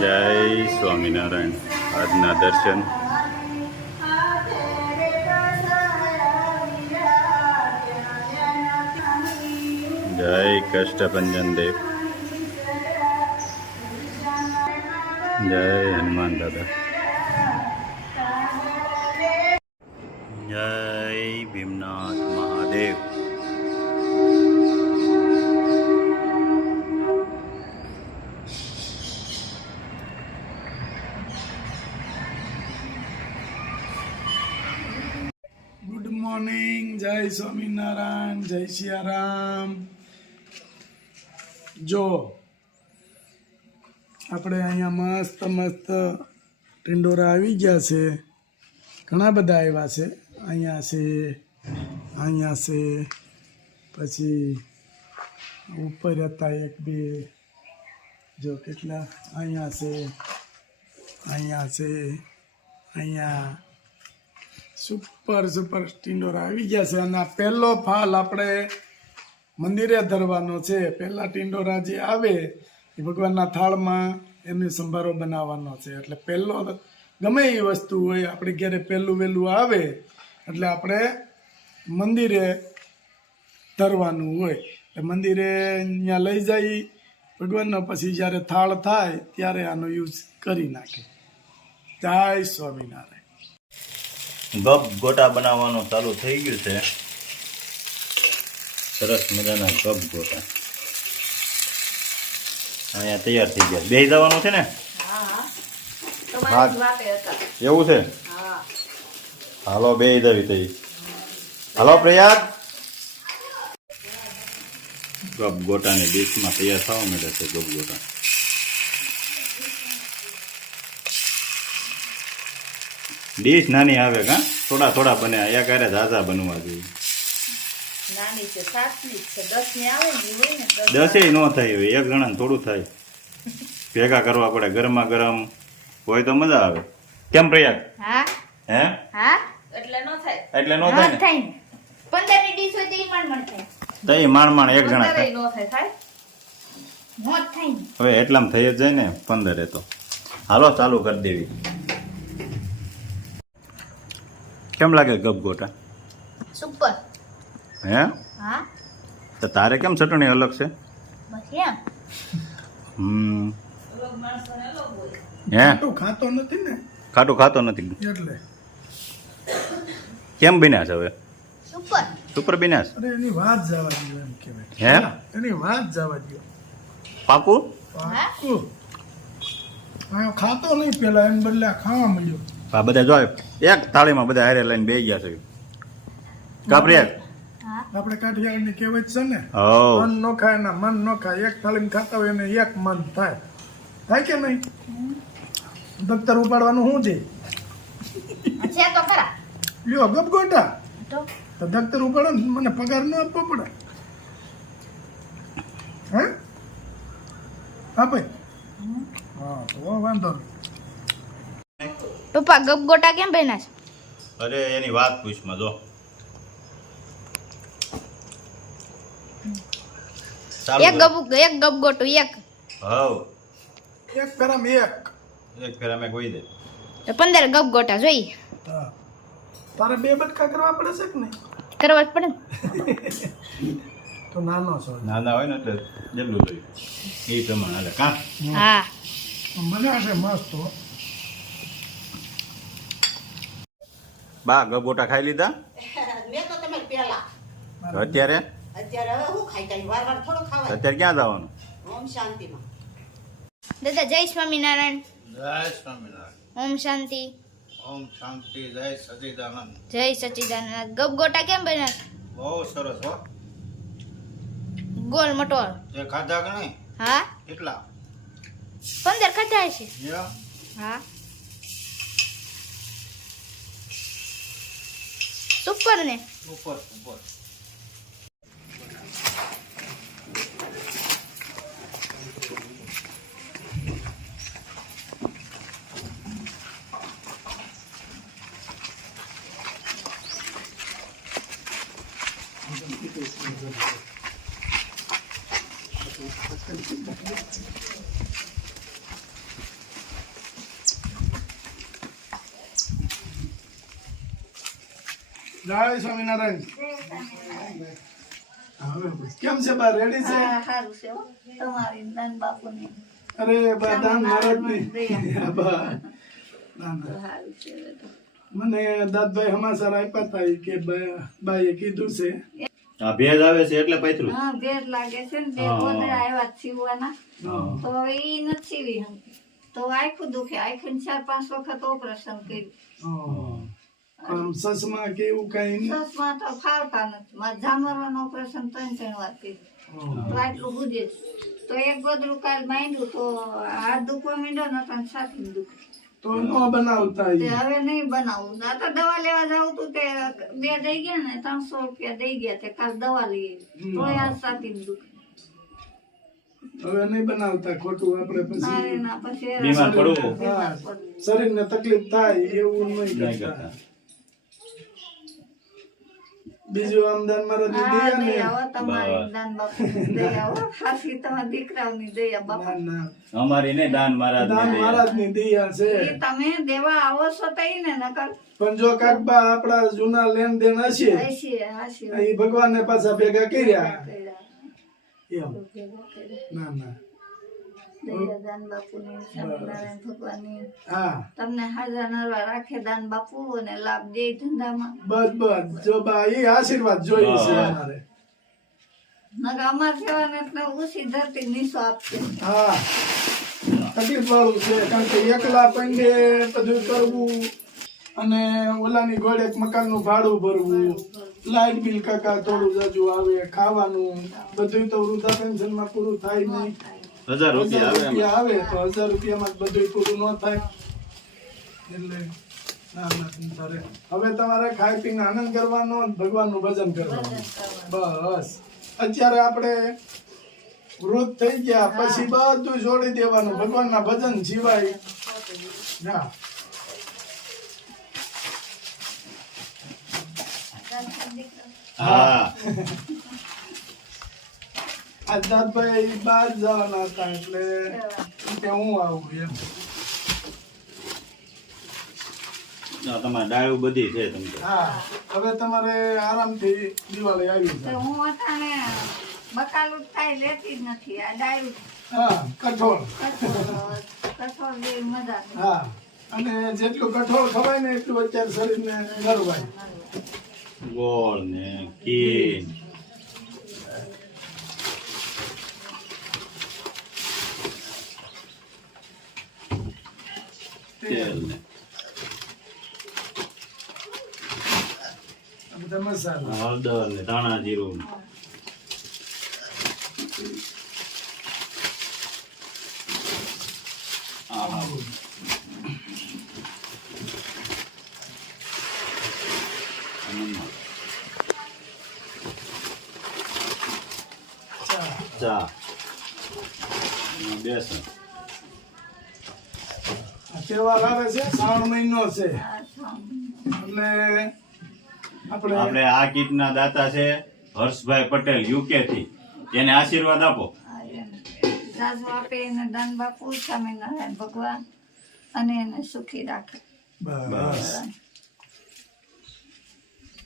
જય સ્વામિનારાયણ. આજના દર્શન જય કષ્ટભંજન દેવ. જય હનુમાન દાદા. જય ભીમનાથ મહાદેવ. Good morning. જય સ્વામિનારાયણ. જય સિયારામ. જો આપણે અહીંયા મસ્ત મસ્ત ટિંડોરા આવી ગયા છે. ઘણા બધા આવ્યા છે. અહીંયા છે પછી ઉપર હતા એક બે. જો કેટલા અહીંયા છે સુપર ટિંડોરા આવી ગયા છે. અને આ પહેલો ફાલ આપણે મંદિરે ધરવાનો છે. પહેલા ટિંડોરા જે આવે એ ભગવાનના થાળમાં એનો સંભારો બનાવવાનો છે. એટલે પહેલો ગમે એ વસ્તુ હોય આપણે ઘરે પહેલું વહેલું આવે એટલે આપણે મંદિરે ધરવાનું હોય. એટલે મંદિરે અહીંયા લઈ જઈ ભગવાનનો પછી જ્યારે થાળ થાય ત્યારે આનો યુઝ કરી નાખે. જય સ્વામિનારાયણ. ગપ ગોટા બનાવવાનું ચાલુ થઈ ગયું છે. સરસ મજાના ગપ ગોટા અહીંયા તૈયાર થઈ ગયા. બેસી જવાનું છે ને? હા એવું છે. હાલો બેસી જવી થઈ. હાલો પ્રયાગ. ગપ ગોટાની ડીશમાં તૈયાર થવા માંડે છે. ગપ ગોટા ડીશ નાની આવે કા થોડા થોડા બને. એક હારે ઝાઝા બનવા જોઈએ. 10 ન થાય હવે. એક જણાને થોડું થાય. ભેગા કરવા પડે. ગરમા ગરમ હોય તો મજા આવે. કેમ પ્રયાગ? હે એટલે નો થાય ને. 15 ની ડીશ હોય તો ઈ માંડ થાય. તઈ માણ એક જણા થાય. હવે એટલામાં થઈ જ જાય ને 15 તો. હાલો ચાલુ કરી દેવી. કેમ લાગે ગપ ગોટા? સુપર. હે હા તો તારે કેમ ચટણી અલગ છે? બસ એમ. હે ખાતો નથી ને ખાટું ખાતો નથી એટલે કેમ બન્યા છે હવે? સુપર. સુપર બન્યા છે. અરે એની વાત જવા દો એમ કહેવાય. હે એની વાત જવા દો. પાકું? પાક્કું. આ ખાતો નહીં પેલા એને બદલે આ ખાવા મળ્યો. આ બધા જો એક થાળીમાં બધા હારે લઈને બેસી ગયા છે. કાપરિયા આપણે કાઠિયાવાડની કહેવત છે ને, હો મન નો ખાય ના મન નો ખાય. એક થાળીમાં ખાતા હોય એને એક મન થાય. થાય કે નહીં? દફતર ઉપાડવાનું શું છે? છે તો ખરા. લ્યો ગપ ગોટા. તો તો દફતર ઉપાડો ને મને પગાર ન આપવો પડે. હે હા ભાઈ. હા તો વાંધો નહીં. પપ્પા ગપ ગોટા કેમ બન્યા છે? અરે એની વાત પૂછમાં જો. એક ગપ ગોટું એક. હવ એક ગરમ એક ફેર અમે કોઈ દે. તો 15 ગપ ગોટા જોઈ. હા તારે 2 બટકા કરવા પડે છે કે નહીં? કરવા જ પડે ને. તો નાનો છો. નાના હોય ને એટલે જેટલું જોઈએ એ પ્રમાણે હાલે કા. હા મજા છે મસ્ત. બા ગબોટા ખાઈ લીધા? મેં તો તમે પેલા અત્યારે અત્યારે હવે હું ખાઈ કઈ વાર થોડો ખાવાય. અત્યારે ક્યાં જવાનું? ઓમ શાંતિમાં. દાદા જય સ્વામિનારાયણ. જય સ્વામિનારાયણ. ઓમ શાંતિ. ઓમ શાંતિ. જય સચિદાનંદ. જય સચ્ચિદાનંદ. ગપ ગોટા કેમ બન્યા છે? બહુ સરસ હો. ગોળ મટોળ. જે ખાધા કે નહીં હા કેટલા? 15 ખાધા હશે. યા હા સુપર ને. ઉપર ઉપર. જય સ્વામિનારાયણ. હવે કેમ છે બા, રેડી છે? સારું છે હો. તમારી નાન બાપુની અરે બા, દાન મહારાજની. બા, ના, ના. સારું છે બધું. મને દાદભાઈ સમાચાર આપ્યા હતા ઈ કે બાઈએ કીધું છે. આ ભેજ આવે છે એટલે પૈતરું. હા ભેર લાગે છે ને બે ગોદડા આવ્યા સીવવાના તો હવે ઈ નથી સીવી શકતી. તો આખું દુખે, આખું 4-5 વખત ઓપરેશન કર્યું. આમ સસમાં કે એવું કઈ સસમાં તો ફાવતા નથી. મારા જામરવાનું ઓપરેશન 3 વાર કર્યું તો આટલું બુજે જ. તો એક ગોદડું કાલ માંડ્યું તો હાથ દુખવા માંડ્યો ને તો છાતી દુખે. તો ન બનાવતા તે ઈ. હવે નહીં બનાવું. આ તો દવા લેવા જાવ તું તે 2 દઈ ગયા ને 300 રૂપિયા દઈ ગયા તે કાલ દવા લઈ આવી તો આ છાતી દુખે. હવે નહીં બનાવતા, ખોટું આપણે ના પછી રે ના, પછી બીમાર પડવું. બીમાર પડવું. શરીરને તકલીફ થાય એવું નહીં નહીં કરતા. કરતા. બીજું આમ દાન મહારાજની હા, દયા ને. દયા હો તમારી, બસ. દાન બાપુની દયા હો. ખાસી તમારા દીકરાઓની દયા બાપા. ના, ના. અમારી ને દાન મહારાજ દાન મહારાજની દયા છે. એ તમે દેવા આવો છો તો ઈ ને નકર પણ જો કાકબા આપણા જૂના લેન દેન હશે હાસી એ ભગવાનને પાછા ભેગા કર્યા કર્યા. એમ. ના, ના. દયા દાન બાપુની, સ્વામિનારાયણ ભગવાનની હા, તમને હાજર નરવા રાખે દાન બાપુ અને લાભ દે ધંધામાં. બસ બસ જો બા એ આશીર્વાદ જોઈએ છે હા. અમારે. નકર અમાર સેવાને એટલે ઉસી ધરતી નીસો આપશે. હા, તકલીફ વાળું છે કારણ કે એકલા પંડે બધું કરવું અને ઓલાની ઘોડે એક મકાનનું ભાડું ભરવું, લાઇટ બિલ કાકા થોડું જાજુ આવે, ખાવાનું બધું તો વૃદ્ધા પેન્શનમાં પૂરું થાય નહીં. 1000 રૂપિયા 1000 આવે રૂપિયા આવે તો 1000 રૂપિયામાં જ બધું પૂરું ન થાય એટલે ના ના તારે હવે તમારે ખાઈ પીને આનંદ કરવાનો, ભગવાનનું ભજન કરવાનું. બસ અત્યારે આપણે વૃદ્ધ થઈ ગયા પછી બધું છોડી દેવાનું, ભગવાનના ભજન સિવાય ના. હા. આ દાદભાઈ બહાર જવાના હતા એટલે કે હું આવું એમ. આ તમારે ડાળું બધી છે તમ તો. હા, હવે તમારે આરામથી દિવાળી આવી તો જાય. હું અટાણે બકાલું જ કાંઈ લેતી જ નથી. આ ડાયું હા, કઠોળ. કઠોળ જેવી મજા નહીં. હા, અને જેટલું કઠોળ ખવાય ને એટલું અત્યારે શરીરને ગરવાય. ગોળ ને ઘી. તેલ ને આ બધા મસાલા. હળદર ને ધાણા જીરું. આહા. ચા. બેસન. આ તહેવાર આવે છે, શ્રાવણ મહિનો છે આ શામ. એટલે આપણે આપણે આ કીટના દાતા છે હર્ષભાઈ પટેલ યુકે થી. એને આશીર્વાદ આપો. આ એમ. જાજુ આપે એને દાન બાપુ સ્વામિનારાયણ ભગવાન અને એને સુખી રાખે. બસ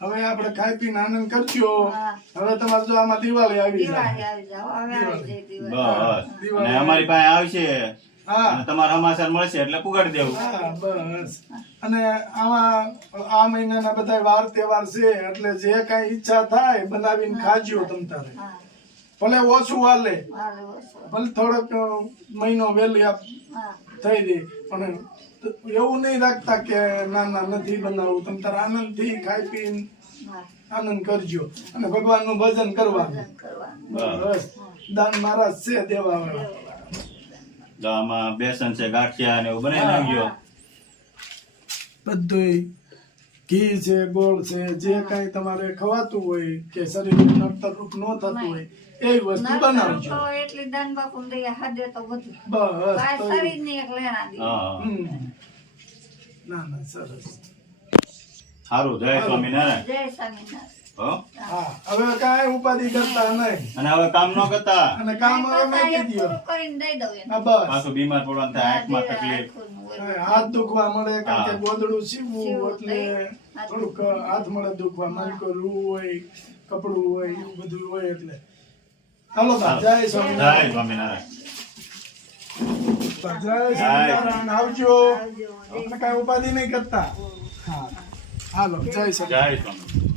હવે આપણે ખાઈ પીને આનંદ કરજો. હા. હવે તમારે જો આમાં દિવાળી આવી દિવાળી જાય. આવી જાવ, હવે આવી જાય દિવાળી. બસ. અને અમારી પાસે આવશે હા, અને તમારા સમાચાર મળશે એટલે પુગાડી દેવું. હા, બસ. અને આમાં આ મહિનાના બધા વાર તહેવાર છે એટલે જે કઈ ઈચ્છા થાય બનાવીને ખાજો તમ તારે. હા, ભલે ઓછું હાલે, હાલે ઓછો. ભલે થોડોક મહિનો વહેલી હા, થઈ જાય પણ એવું નહીં રાખતા કે ના ના નથી બનાવવું. તમ તારે આનંદથી ખાઈ પીને હા. આનંદ કરજો અને ભગવાનનું ભજન કરવાનું. ભજન કરવાનું. બસ દાન મહારાજ છે દેવા વાળા. તો આમાં બેસન છે, ગાંઠિયા ને એવું બનાવી નાખજો. બધું ઘી છે, ગોળ છે, જે કઈ તમારે ખવાતું હોય કે શરીર નડતરરૂપ ન થતું હોય એ વસ્તુ બનાવજો. નરકરો એટલી દાન બાપુ દયા હાજે તો બધું બસ આ તો શરીરની એક લેણા દી. હા. હમ. ના ના સરસ. સારું. જય સ્વામિનારાયણ. જય સ્વામિનારાયણ. હો. હા, હવે કાંઈ ઉપાધિ કરતા નહીં અને હવે કામ ન કરતા. અને કામ હવે મૂકી દ્યો. પૂરું કરીને દઈ દઉં એને. હા, બસ પાછું બીમાર પડવાનું થાય, આંખમાં તકલીફ. આખું હોય. હાથ દુખવા મળે કારણ કે હા. ગોદડું સીવવું સીવવું એટલે થોડુંક હાથ મળે દુખવા માલિકો રૂ હોય કપડું હોય એવું બધું હોય એટલે હાલો બા, જય જય સ્વામિનારાયણ. સ્વામિનારાયણ. જય સ્વામિનારાયણ. આવજો. આપણે કાંઈ ઉપાધિ નહીં કરતા. હા હાલો જય સ્વામિનારાયણ. જય સ્વામિનારાયણ.